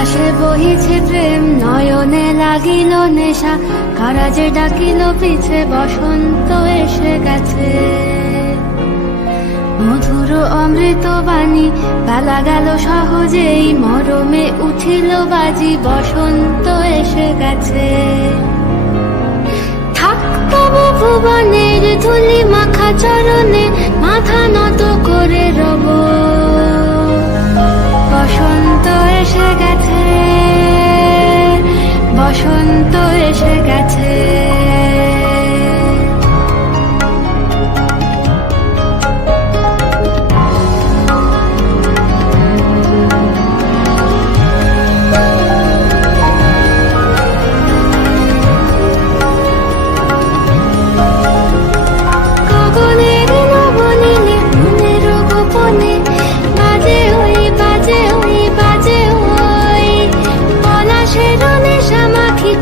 বাতাসে বহিছে প্রেম, নয়নে লাগিল নেশা, কারা যে ডাকিল পিছে, বসন্ত এসে গেছে। মধুর অমৃত বাণী, বেলা গেল সহজেই, মরমে উঠিল বাজি, বসন্ত এসে গেছে। থাক তবু ভুবনের ধুলি মাখা চরণে, মাথা নত করে রব। বসন্ত এসে গেছে, বসন্ত এসে গেছে।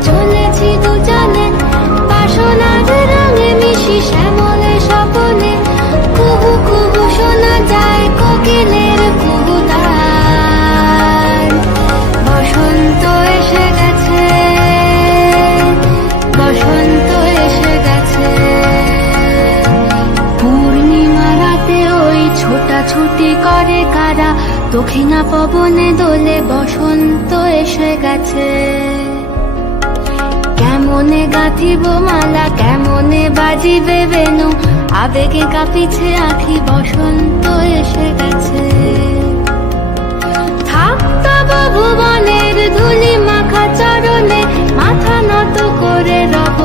চলেছি দুজনে বাসনার রঙে মিশি, শ্যামলে স্বপনে কুহু কুহু শোনা যায় কোকিলের কুহুতান। বসন্ত এসে গেছে, বসন্ত এসে গেছে। পূর্ণিমা রাতে ওই ছোটাছুটি করে কারা, দক্ষিণা পবনে দোলে, বসন্ত এসে গেছে। কেমনে গাঁথিব মালা, কেমনে বাজিবে বেনু, আবেগে কাঁপিছে আঁখি, বসন্ত এসে গেছে। থাক তব ভুবনের ধুলি মাখা চরণে, মাথা নত করে রব।